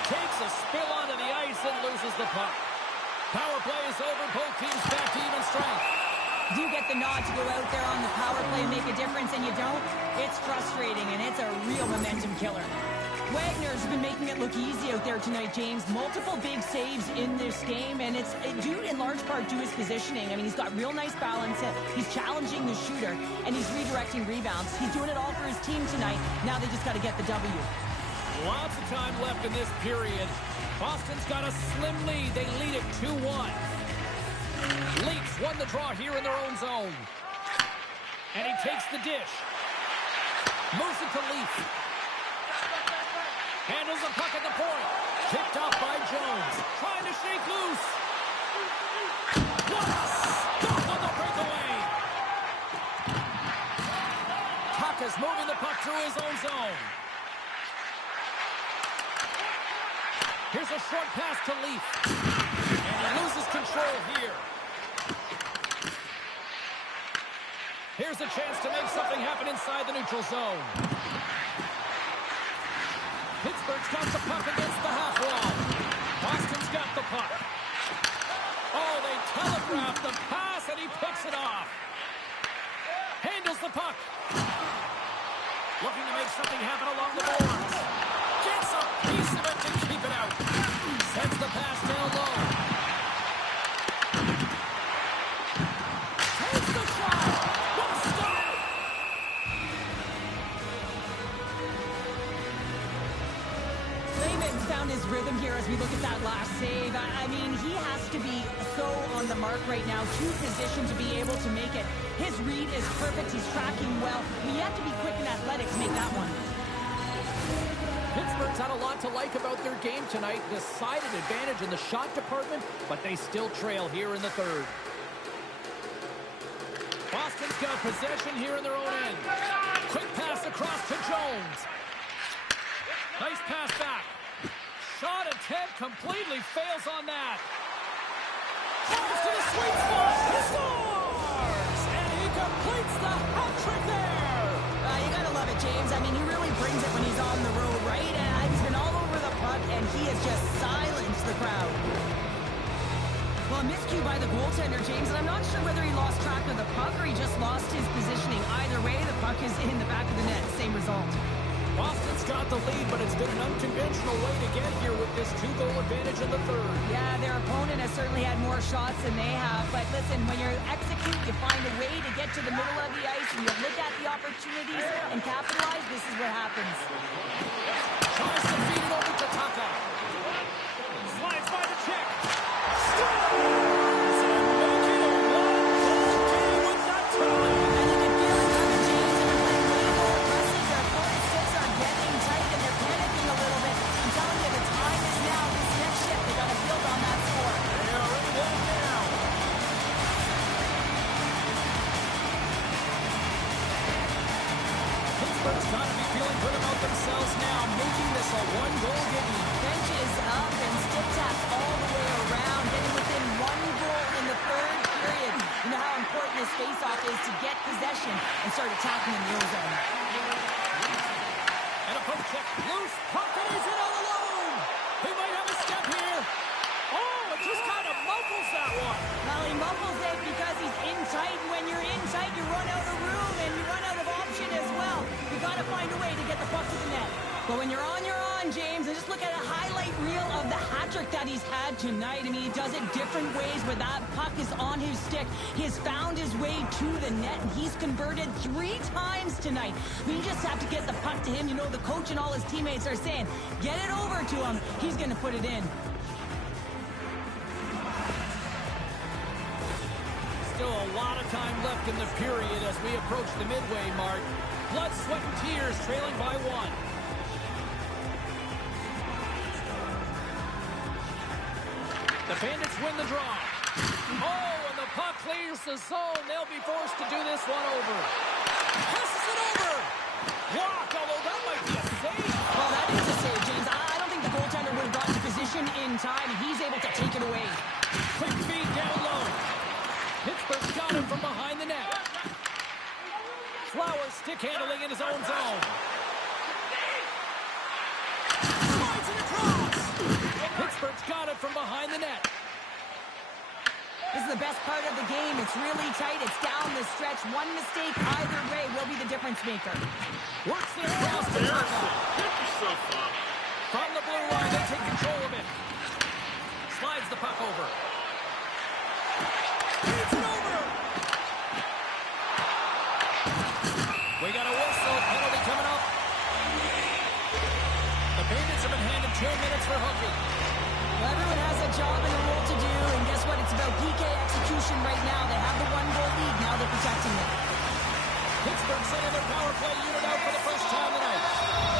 Takes a spill onto the ice and loses the puck. Power play is over. Both teams back to even strength. You get the nod to go out there on the power play and make a difference, and you don't. It's frustrating, and it's a real momentum killer. Wagner's been making it look easy out there tonight, James. Multiple big saves in this game, and it's due in large part to his positioning. I mean, he's got real nice balance. He's challenging the shooter, and he's redirecting rebounds. He's doing it all for his team tonight. Now they just got to get the W. Lots of time left in this period. Boston's got a slim lead. They lead it 2-1. Leafs won the draw here in their own zone. And he takes the dish. Moves it to Leaf. Handles the puck at the point. Picked off by Jones. Trying to shake loose. What a stop on the breakaway. Taka's moving the puck through his own zone. Here's a short pass to Leaf. And he loses control here. Here's a chance to make something happen inside the neutral zone. Pittsburgh's got the puck against the half wall. Boston's got the puck. Oh, they telegraph the pass, and he picks it off. Handles the puck. Looking to make something happen along the boards. Gets a piece of it to keep it out. Sends the pass down low. Takes the shot. What a stop! Lehman's found his rhythm here as we look at that last save. I mean, he has to be so on the mark right now, too positioned to be able to make it. His read is perfect. He's tracking well. I mean, you have to be quick and athletic to make that one. Pittsburgh's had a lot to like about their game tonight. Decided advantage in the shot department, but they still trail here in the 3rd. Boston's got possession here in their own end. Quick pass across to Jones. Nice pass back. Shot attempt completely fails on that. Tries to the sweet spot. He scores! And he completes the hat trick there. You gotta love it, James. I mean, he really brings it when he's on the road, right? And he's been all over the puck, and he has just silenced the crowd. Well, a miscue by the goaltender, James, and I'm not sure whether he lost track of the puck or he just lost his positioning. Either way, the puck is in the back of the net. Same result. Boston's got the lead, but it's been an unconventional way to get here with this 2-goal advantage in the third. Yeah, their opponent has certainly had more shots than they have. But listen, when you execute, you find a way to get to the middle of the ice, and you look at the opportunities and capitalize. This is what happens. Tries to feed it over to Taka. Slides by the check. Scores! And make it a one-goal game with that time. And you can feel it coming, James. They've been playing way more aggressive. Their opponent's sticks are getting tight, and they're panicking a little bit. I'm telling you, the time is now. This next shift, they got to build on that score. They are in one now. Pittsburgh's got to be feeling good about themselves now, making this a one-goal game. Benches up and stick taps all the way around, getting within 1 goal in the third period. You know how important this faceoff is to get possession and start attacking in the ozone. And a poke check. Loose puck, and he's in all alone. He might have a step here. Oh, it just kind of muffles that one. Well, he muffles it because he's in tight, and when you're in tight, you run out of room, and you run out of option as well. You got to find a way to get the puck to the net. But when you're on, James, and just look at a highlight reel of the hat-trick that he's had tonight. I mean, he does it different ways where that puck is on his stick. He has found his way to the net, and he's converted 3 times tonight. I mean, you just have to get the puck to him. You know, the coach and all his teammates are saying, get it over to him. He's going to put it in. Still a lot of time left in the period as we approach the midway mark. Blood, sweat, and tears trailing by 1. The Bandits win the draw. Oh, and the puck clears the zone. They'll be forced to do this one over. Passes it over. Block, although that might be a save. Well, that is a save, James. I don't think the goaltender would have gotten the position in time, and he's able to take it away. Quick feed down low. Pittsburgh's got him from behind the net. Flowers stick handling in his own zone. Slides it across. Pittsburgh's got it from behind the net. This is the best part of the game. It's really tight. It's down the stretch. One mistake either way will be the difference maker. Works the cross to Taka. From the blue line, they take control of it. Slides the puck over. Feeds it over. We got a whistle. Penalty coming up. The Bandits have been handed 2 minutes for hooking. Well, everyone has a job and a role to do, and guess what? It's about PK execution right now. They have the 1-goal lead. Now they're protecting it. Pittsburgh sending their power play unit out for the first time tonight.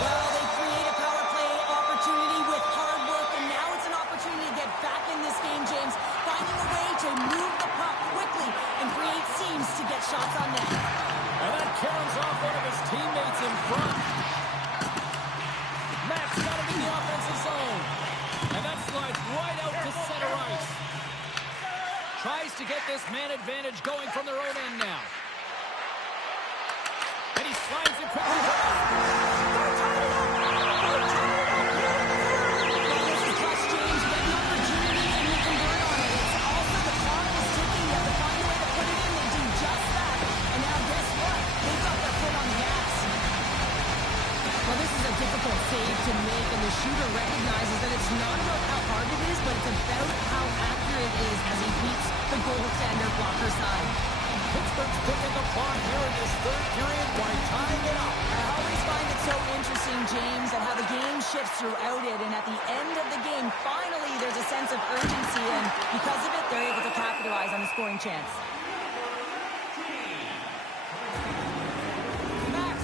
Well, they create a power play opportunity with hard work, and now it's an opportunity to get back in this game, James. Finding a way to move the puck quickly and create seams to get shots on net. And that carries off one of his teammates in front. Max got it in the offensive zone. And that slides right out to center ice. Tries to get this man advantage going from their own end now. And he slides it quickly. They're tied it up. They're tied it up. Well, this is clutch, James. You get an opportunity and you convert on it. It's also the clock is ticking. You have to find a way to put it in. They do just that. And now guess what? They've got their foot on the gas. Well, this is a difficult save to make, and the shooter recognizes that it's not about how hard it is, but it's about how accurate it is as he beats the goaltender blocker side. Pittsburgh's picking the clock here in this third period by tying it up. I always find it so interesting, James, and how the game shifts throughout it, and at the end of the game, finally, there's a sense of urgency, and because of it, they're able to capitalize on a scoring chance.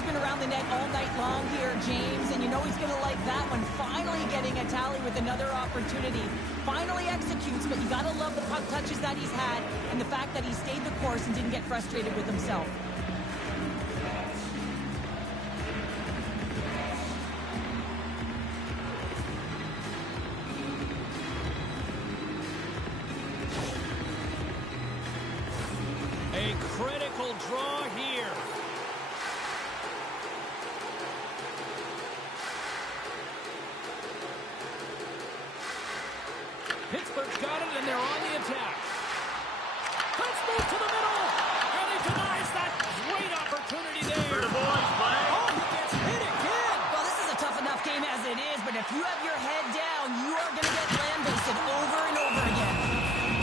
Around the net all night long here, James, and you know he's going to like that one. Finally getting a tally with another opportunity. Finally executes, but you got to love the puck touches that he's had and the fact that he stayed the course and didn't get frustrated with himself. critical draw here. Pittsburgh's got it, and they're on the attack. Let's move to the middle, and he denies that great opportunity there. Oh, he gets hit again. Well, this is a tough enough game as it is, but if you have your head down, you are going to get lambasted over and over again.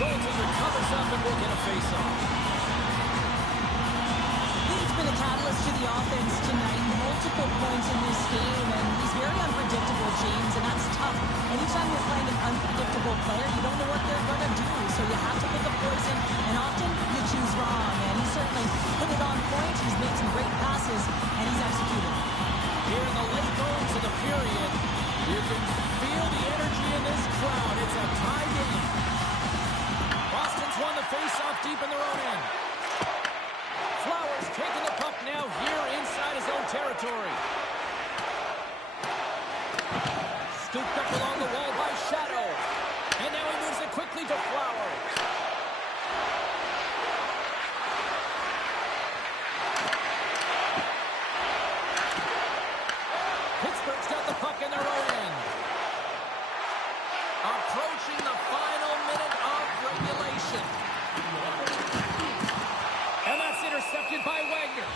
Goaltender covers up, and we'll get a face-off. He's been a catalyst to the offense tonight. Multiple points in this game, and he's very unpredictable, James, and that's tough. Anytime you're playing an unpredictable player, you don't know what they're going to do, so you have to pick a poison, and often you choose wrong, and he certainly put it on point. He's made some great passes, and he's executed. Here in the late goings of the period, you can feel the energy in this crowd. It's a tie game. Boston's won the face-off deep in their own end. Flowers taking the puck now here inside his own territory. Scooped up along the wall by Shadow. And now he moves it quickly to Flowers. Pittsburgh's got the puck in their own end. Approaching the final minute of regulation. And that's intercepted by Wagner.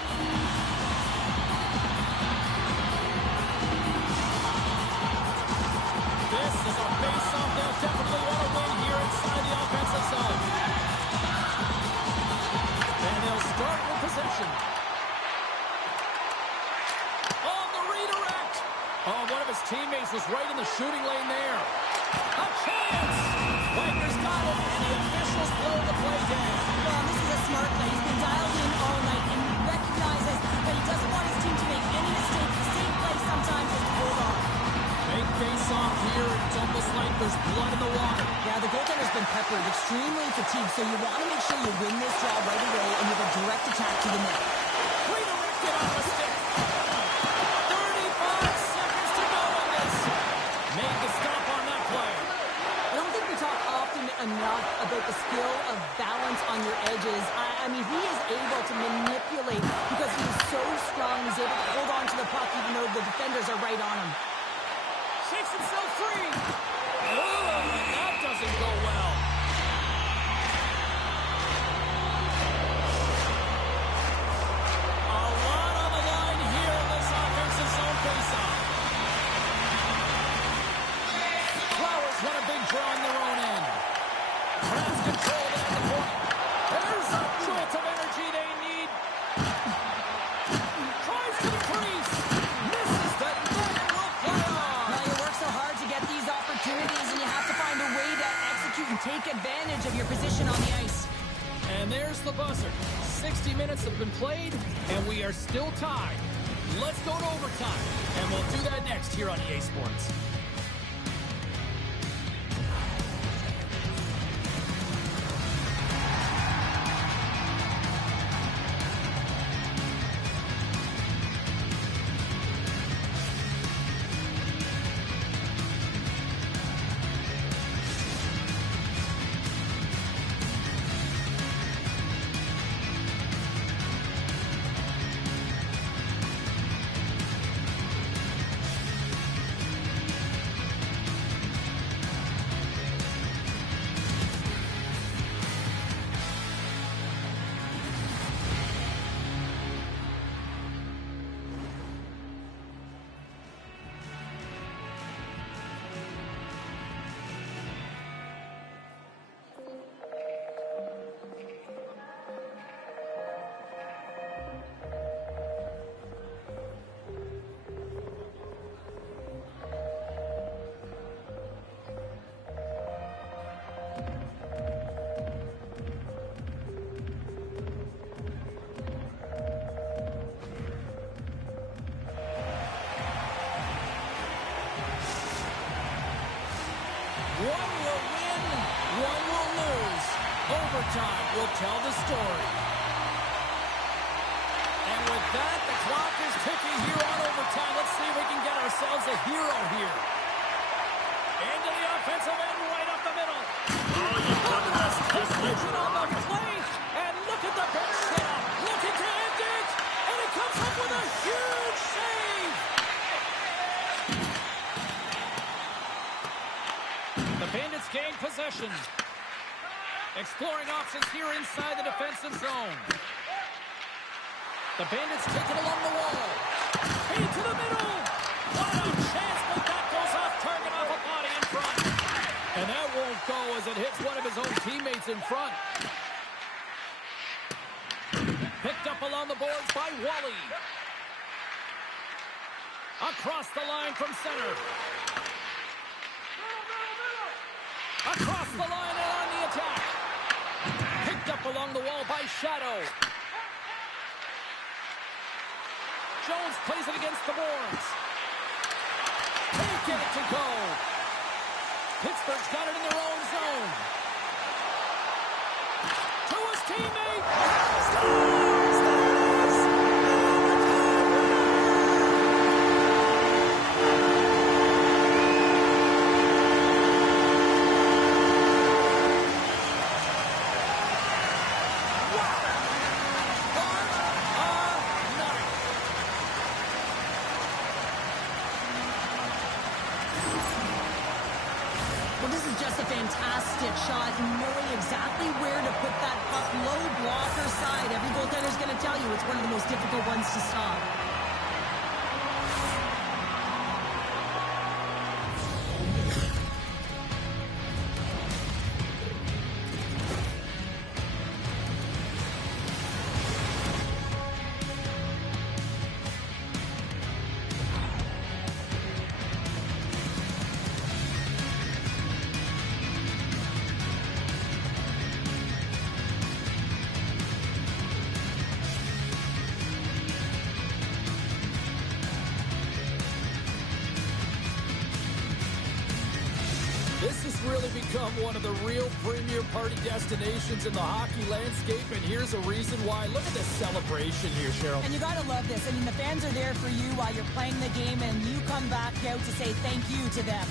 This is a face-off they'll definitely want to win here inside the offensive zone. And they'll start with possession. On the redirect. Oh, one of his teammates was right in the shooting lane there. A chance. Wagner's got it, and the officials blow the play down. Well, this is a smart play. He's been dialed in all night, and he recognizes that he doesn't want his team to make any mistakes. The safe play sometimes is to hold on. Big face-off here. It's almost like there's blood in the water. Yeah, the goaltender's been peppered, extremely fatigued, so you want to make sure you win this draw right away, and you have a direct attack to the net. Redirected on the stick. 35 seconds to go in this. Made the stop on that play. I don't think we talk often enough about the skill of balance on your edges. I mean, he is able to manipulate because he is so strong. He's able to hold on to the puck even though the defenders are right on him. Shakes himself free. Oh, that doesn't go well. A lot on the line here in this offensive zone faceoff. Flowers won a big draw in their own end. Crabs control it at the point. There's a jolt of energy they need. Tries to the crease. Misses the net and will play on. Well, you work so hard to get these opportunities, and you have to find a way to execute and take advantage of your position on the ice. And there's the buzzer. 60 minutes have been played, and we are still tied. Let's go to overtime, and we'll do that next here on EA Sports. One will win, one will lose. Overtime will tell the story. And with that, the clock is ticking here on overtime. Let's see if we can get ourselves a hero here. Into the offensive end, right up the middle. Look at this deflection on the plate. And look at the bench. Exploring options here inside the defensive zone. The Bandits take it along the wall. Feed to the middle. What a chance, but that goes off target off a body in front. And that won't go as it hits one of his own teammates in front. Picked up along the boards by Wally. Across the line from center. Across the line and on the attack. Picked up along the wall by Shadow. Jones plays it against the boards. Can't get it to go. Pittsburgh's got it in their own zone. To his teammate. Scores! There it is! Well, this is just a fantastic shot, knowing exactly where to put that puck, low blocker side. Every goaltender's going to tell you it's one of the most difficult ones to stop. This has really become one of the real premier party destinations in the hockey landscape, and here's a reason why. Look at the celebration here, Cheryl. And you got to love this. I mean, the fans are there for you while you're playing the game, and you come back out to say thank you to them.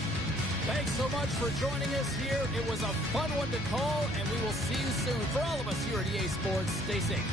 Thanks so much for joining us here. It was a fun one to call, and we will see you soon. For all of us here at EA Sports, stay safe.